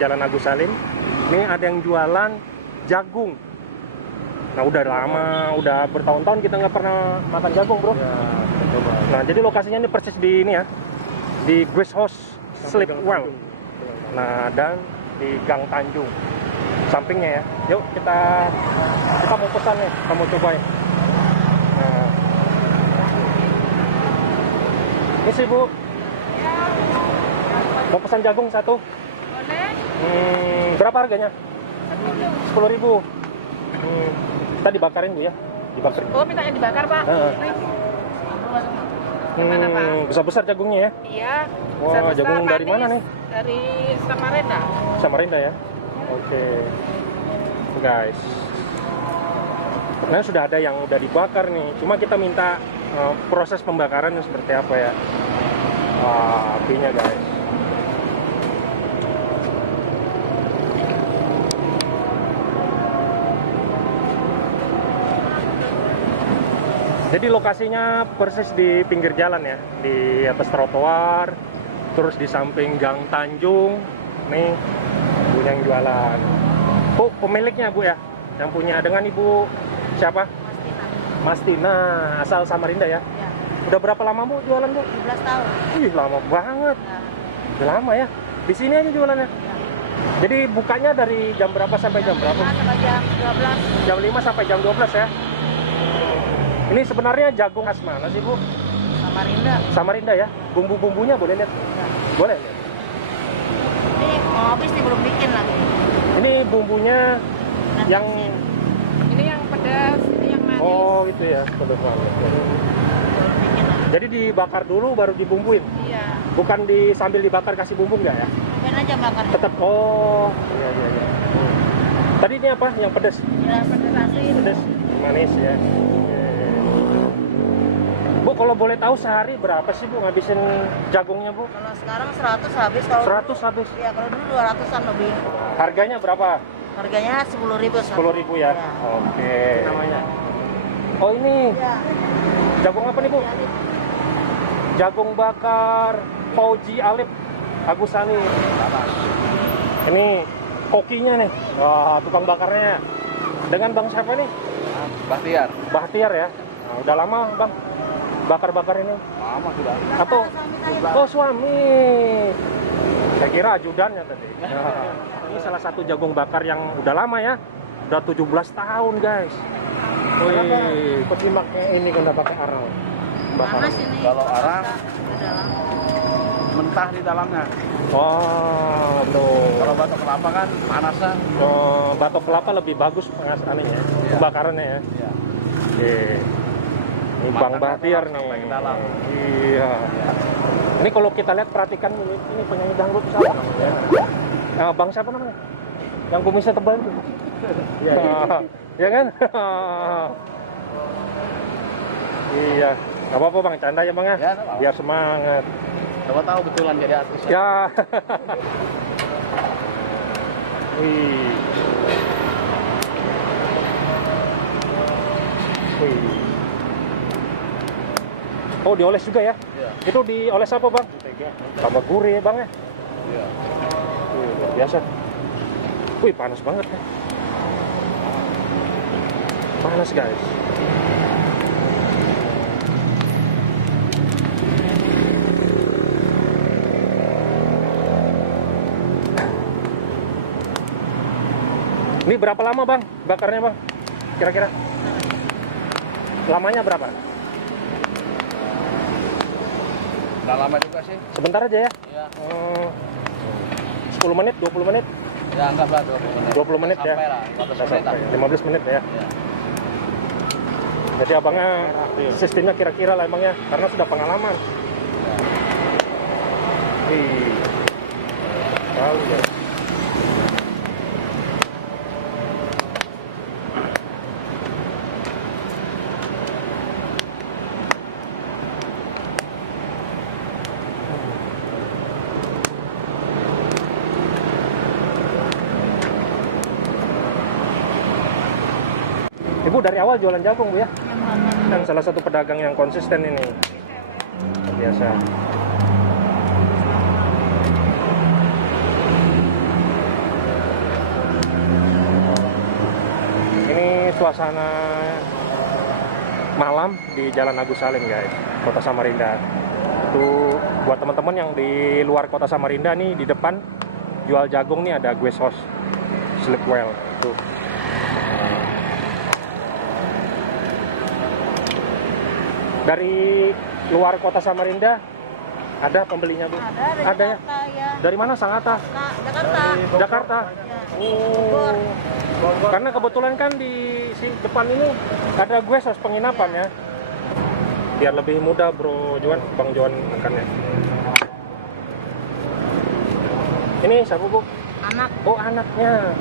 Jalan Agus Salim. Ini ada yang jualan jagung. Nah udah lama, udah bertahun-tahun kita nggak pernah makan jagung, bro. Ya, coba. Nah jadi lokasinya ini persis di ini ya, di Guest House Sleepwell. Nah dan di Gang Tanjung, sampingnya ya. Yuk kita mau pesan nih, kita mau cobain. Nah, ini sih bu, mau pesan jagung satu. Berapa harganya? 10.000. Kita dibakarin bu ya, dibakarin. Oh, mintanya dibakar pak? Gimana pak? Besar-besar jagungnya ya? Iya. Wah, jagung dari mana nih? Dari Samarinda. Samarinda ya? Oke. Guys, sebenarnya sudah ada yang udah dibakar nih, cuma kita minta proses pembakarannya seperti apa ya. Wah, apinya guys. Jadi lokasinya persis di pinggir jalan ya, di atas trotoar, terus di samping Gang Tanjung. Nih, ibunya yang jualan. Bu, pemiliknya bu ya, yang punya dengan ibu siapa? Mas Tina, asal Samarinda ya? Ya. Udah berapa lama bu jualan bu? 17 tahun. Ih, lama banget. Ya. Udah lama ya. Di sini aja jualannya. Ya. Jadi bukanya dari jam berapa sampai jam berapa? Sampai jam 12. Jam 5 sampai jam 12 ya. Ini sebenarnya jagung khas mana sih bu? Samarinda. Samarinda ya. Bumbu-bumbunya boleh lihat? Ya. Boleh lihat. Ini mau habis nih, belum bikin lagi. Ini bumbunya Nah, yang ini yang pedas, ini yang manis. oh itu ya, pedas banget. Belum bikin lagi. Jadi dibakar dulu baru dibumbuin. Iya. Bukan sambil dibakar kasih bumbu enggak ya? Main aja bakarnya. Tetap oh. Iya iya iya. Tadi ini apa? Yang pedas. Ya, pedas asin. Pedas manis ya. Bu, kalau boleh tahu sehari berapa sih Bu ngabisin jagungnya Bu? Kalau sekarang 100 habis, kalau 100 habis. ya kalau dulu 200-an lebih. Harganya berapa? Harganya 10.000. 10.000 ya. Ya. Oke. Namanya. Oh ini Ya. jagung apa nih Bu? Jagung bakar Fauji Alip Agusani. Ini kokinya nih. Wah, tukang bakarnya. Dengan Bang siapa nih? Bahtiar. Bahtiar ya. Nah, udah lama Bang bakar-bakar ini? Lama sudah. Atau oh suami? Saya kira ajudannya tadi. Nah, ini salah satu jagung bakar yang udah lama ya. Udah 17 tahun guys. Wih, pekimaknya ini kena pakai arang. Panas ini. Kalau arang di dalam. mentah di dalamnya. Oh, tuh. Kalau batok kelapa kan panasnya. Oh, batok kelapa lebih bagus anehnya, Iya. kebakarannya ya. Iya. Oke. Ini Bang Makannya Bahtiar tuh nih. sampai ke dalam. Iya. Ini kalau kita lihat perhatikan ini penyanyi dangdut siapa namanya? Bang siapa namanya? Yang kumisnya tebal itu. Iya. Ya kan? Iya. Gak apa-apa Bang, canda ya Bang ya. Ya, nggak apa-apa. Biar semangat. Coba tahu betulan jadi artis. Ya. Wih. Wih. Oh, dioles juga ya? Iya. Itu dioles apa Bang? Tambah gurih ya Bang ya? Iya. Wih, luar biasa. Wih, panas banget ya. Panas guys. Ini berapa lama Bang bakarnya Bang? Kira-kira? Lamanya berapa? Nggak lama juga sih. Sebentar aja ya? Iya. 10 menit, 20 menit? Ya anggaplah 20 menit. 20 menit ya? Sampai lah, 15 Nggak menit lah. sampai, 15 menit ya? Iya. Jadi abangnya sistemnya kira-kira lah emangnya, karena sudah pengalaman. Wih. Tahu ya. Ibu dari awal jualan jagung Bu ya? Dan salah satu pedagang yang konsisten ini. biasa. Ini suasana malam di Jalan Agus Salim guys, Kota Samarinda. Itu buat teman-teman yang di luar Kota Samarinda nih, di depan jual jagung nih ada Guest House Sleepwell tuh. Dari luar Kota Samarinda ada pembelinya Bu? Ada ya? Jakarta, ya. Dari mana Sangatta? Jakarta. Jakarta. Ya. Oh. Karena kebetulan kan di si depan ini ada Guest House penginapan ya. Biar lebih mudah Bro Juan, Bang Juan makannya. Ini siapa Bu? Anak. Oh anaknya.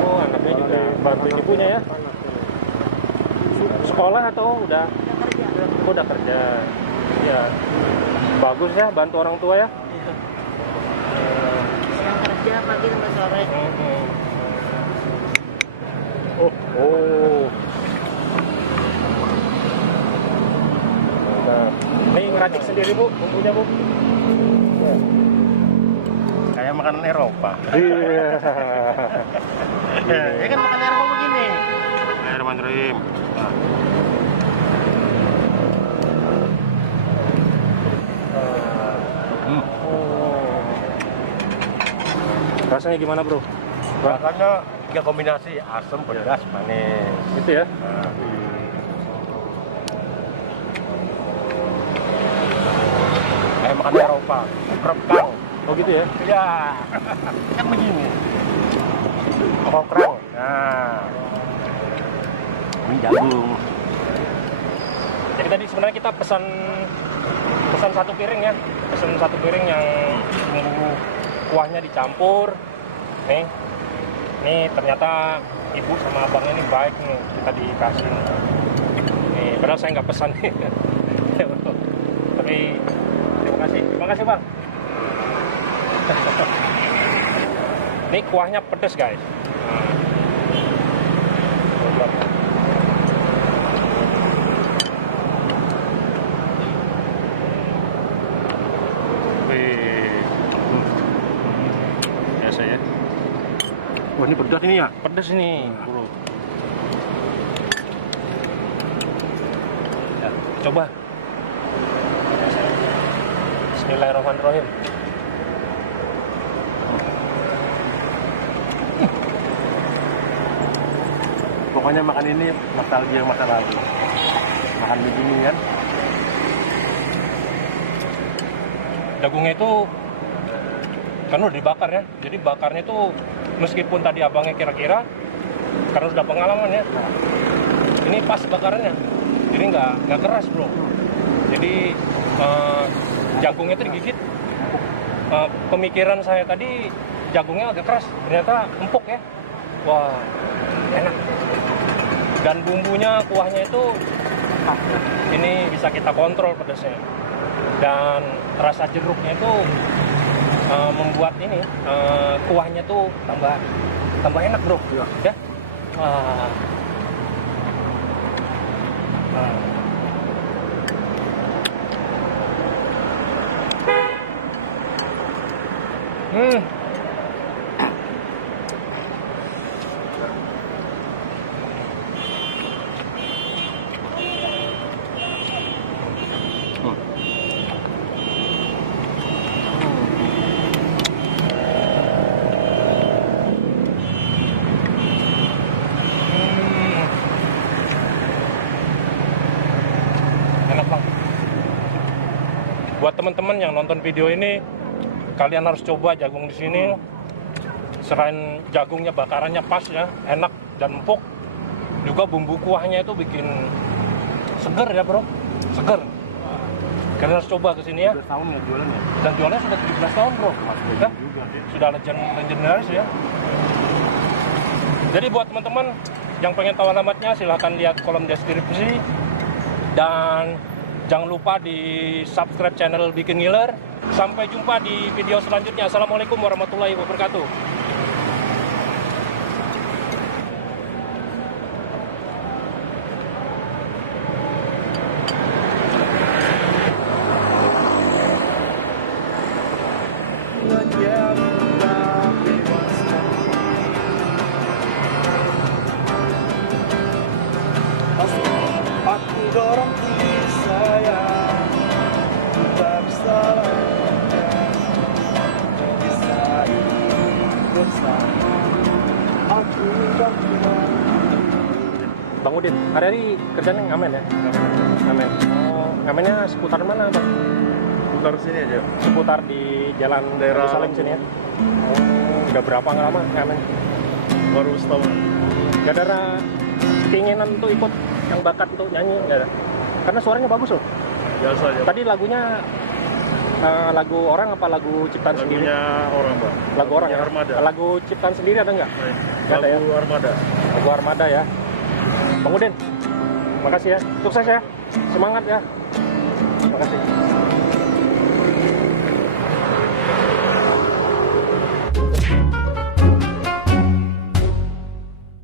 Oh anaknya juga bantu ibunya ya. Sekolah atau udah? Kerja. Oh, udah kerja. Ya. Bagus ya bantu orang tua ya. Yang kerja pagi sampai sore. Oh. Nah, ini ngeracik sendiri Bu, bumbunya Bu. Kayak makanan Eropa. Iya. Ya kan makanan Eropa begini. Bismillahirrahmanirrahim. Rasanya gimana Bro? Rasanya tiga kombinasi, asam, pedas, manis. Itu ya? Kayak makanan Eropa, krepkang. Oh gitu ya? Ya, kan begini. Krepkang. Nah, ini jagung. Jadi tadi sebenarnya kita pesan satu piring ya, pesan satu piring yang bumbu kuahnya dicampur. Nih ternyata ibu sama abangnya ini baik nih, kita dikasih. Nih, padahal saya nggak pesan nih. Tapi terima kasih bang. Ini kuahnya pedas guys. Biasa ya. Wah ini pedas ini ya? Pedas ini, bro. Ya, coba. Bismillahirrahmanirrahim. Pokoknya makan ini nostalgia masa lalu. Makan begini kan? Jagungnya itu kan udah dibakar ya. Jadi bakarnya itu meskipun tadi abangnya kira-kira karena sudah pengalaman ya. Ini pas bakarannya. Jadi nggak keras, bro. Jadi jagungnya itu digigit. Pemikiran saya tadi jagungnya agak keras, ternyata empuk ya. Wah, enak. Dan bumbunya, kuahnya itu ini bisa kita kontrol pedasnya. Dan rasa jeruknya itu membuat ini kuahnya tuh tambah enak, bro. Ya. Enak bang. Buat teman-teman yang nonton video ini, kalian harus coba jagung di sini. Selain jagungnya bakarannya pas ya, enak dan empuk, juga bumbu kuahnya itu bikin seger ya bro, seger. Kalian harus coba ke sini ya. 12 tahun ya jualannya. Dan jualnya sudah 17 tahun bro. Sudah legendaris ya. Jadi buat teman-teman yang pengen tahu alamatnya, silahkan lihat kolom deskripsi. Dan jangan lupa di subscribe channel Bikin Ngiler. Sampai jumpa di video selanjutnya. Assalamualaikum warahmatullahi wabarakatuh. dorong kisah yang tak bisa lanjutkan. Bisa hidup bersama aku dan kamu. Bang Udin, hari-hari kerjanya ngamen ya? Ngamen. Oh, ngamennya seputar mana, Bang? Putar sini aja. Seputar di jalan Daerah Yerusalem sini ya? Oh, udah berapa lama ngamen? Baru setahun. Gak ada keinginan untuk ikut yang bakat untuk nyanyi, gak ada? Karena suaranya bagus loh. Biasa aja. Tadi lagunya lagu orang apa lagu ciptaan sendiri? Lagunya orang, Pak. Lagu orang ya? Armada. Lagu ciptaan sendiri ada nggak? Nggak ada ya? Lagu Armada. Lagu Armada ya. Bang Udin, makasih ya. Sukses ya. Semangat ya. Makasih.